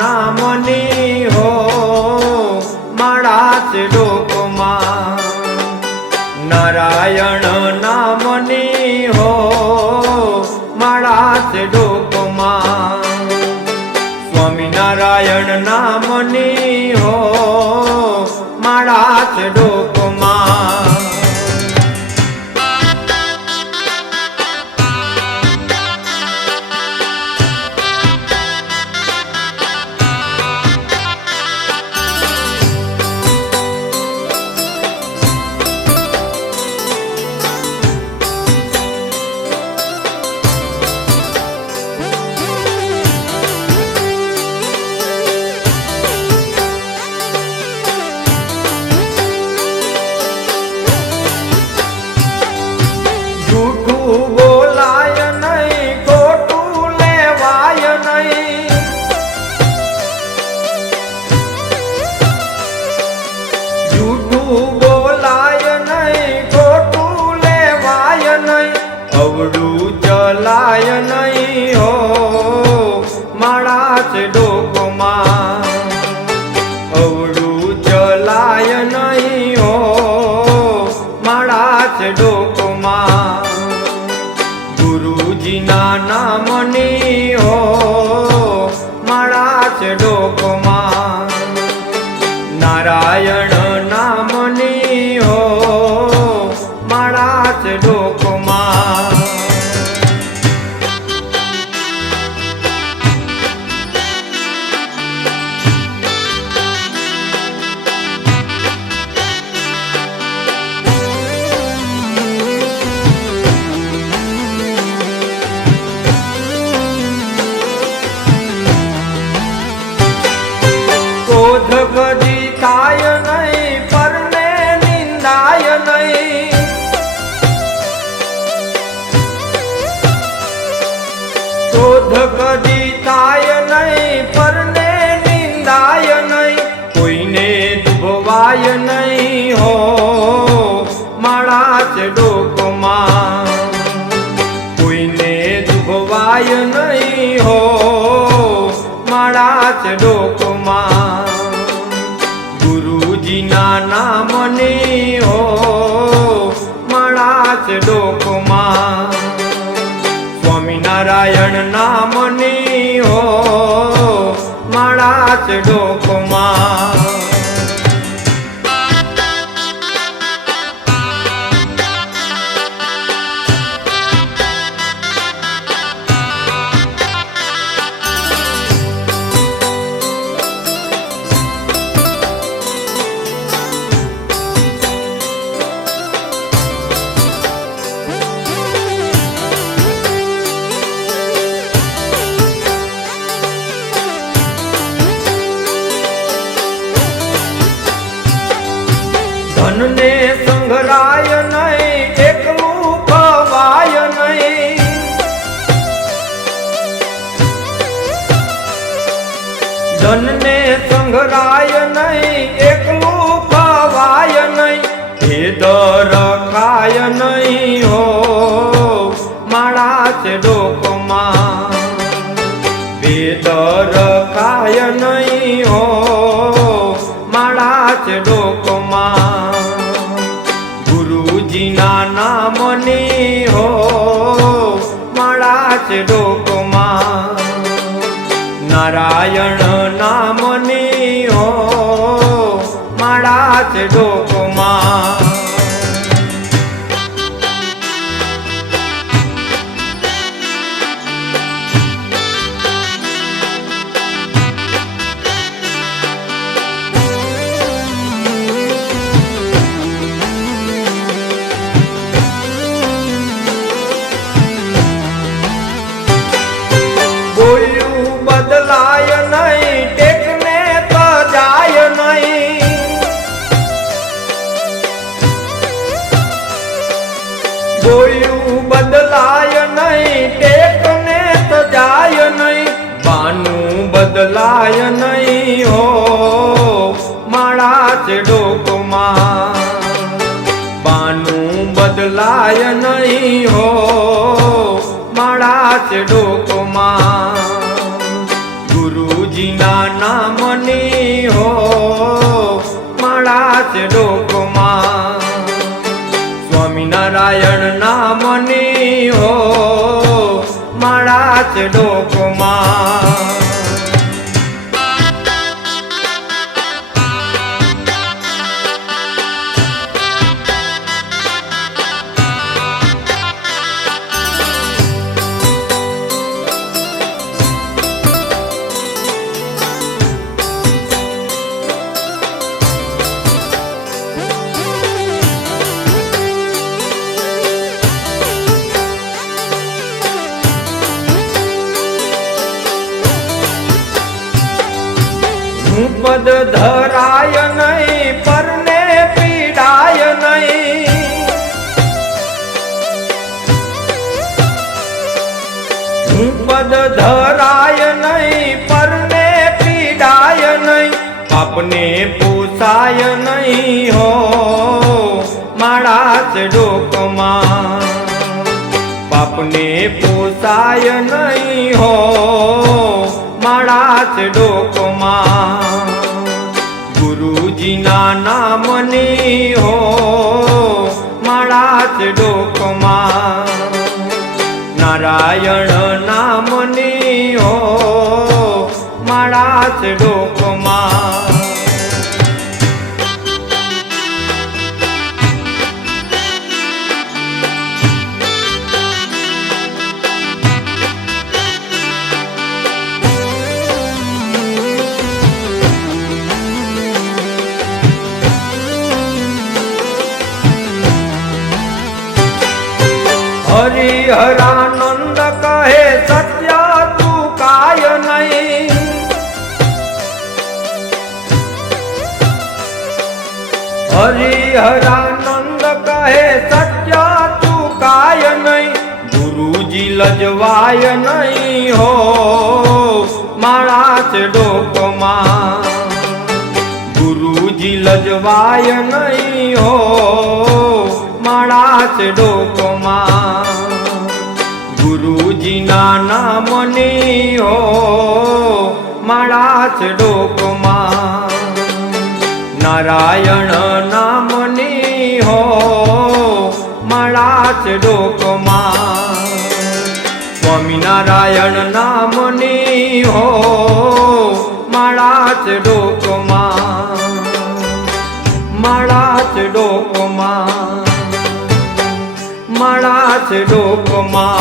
નામની હો માળા છે ડોકમાં, નારાયણ નામની હો માળા છે ડોકમાં, સ્વામિનારાયણ નામની હો માળા છે ડોકમાં. જૂઠું બોલાય નહીં, ખોટું લેવાય નહીં, જૂઠું બોલાય નહીં, ખોટું લેવાય નહીં, અવળું ચલાય નહીં હો માળા છે ડોકમાં, અવળું ચલાય નહીં હો માળા છે ડોકમાં, ગુરુજીના નામની હો માળા છે ડોકમાં, નારાયણ નામની હો માળા છે ડોકમાં. ક્રોધ કદી થાય નહીં, પરને નિંદાય નહીં, ક્રોધ કદી થાય નહીં, પરને નિંદાય નહીં, કોઈને દુભવાય નહીં હો માળા છે ડોકમાં, કોઈને દુભવાય નહીં હો માળા છે ડોકમાં, ગુરુજીના નામની હો માળા છે ડોકમાં, સ્વામિનારાયણ નામની હો માળા છે ડોકમાં. ધનને સંઘરાય નહીં, એકલું ખવાય નહીં, ધનને સંઘરાય નહીં, એકલું ખવાય નહીં, ભેદ રખાય નહીં હો માળા છે ડોકમાં, ભેદ રખાય નહીં હો માળા છે ડોકમાં, ગુરુજીના નામની હો માળા છે ડોકમાં, નારાયણ નામની હો માળા છે ડોકમાં. બોલ્યું બદલાય નહીં, ટેકને તજાય નહીં, બોલ્યું બદલાય નહીં, ટેકને તજાય નહીં, બાનું બદલાય નહીં હો માળા છે ડોકમાં, બાનું બદલાય નહીં હો માળા છે ડોકમાં, ગુરુજી ગુરુજીના નામની હો માળા છે ડોકમાં, સ્વામિનારાયણ નામની હો માળા છે ડોકમાં. પદ ધરાય નહીં પરને પીડાય નહીં, પદ ધરાય નહીં પરને પીડાય નહીં, પાપને પોસાય નહીં હો માળા છે ડોકમાં, પાપને પોસાય નહીં હો માળા છે ડોકમાં. ગુરુજીના નામની હો માળા છે ડોકમાં, નારાયણ નામની હો માળા છે ડોકમાં. હરિહરાનંદ કહે સત્ય તું કાય નહીં, હરિહરાનંદ કહે સત્ય તું કાય નહીં, ગુરુજી લજવાય નહીં હો માળા છે ડોકમાં, ગુરુજી લજવાય નહીં હો માળા છે ડોકમાં. ગુરુજીના નામની હો માળા છે ડોકમાં, નારાયણ નામની હો માળા છે ડોકમાં, સ્વામિનારાયણ નામની હો માળા છે ડોકમાં, માળા છે ડોકમાં, માળા છે ડોકમાં.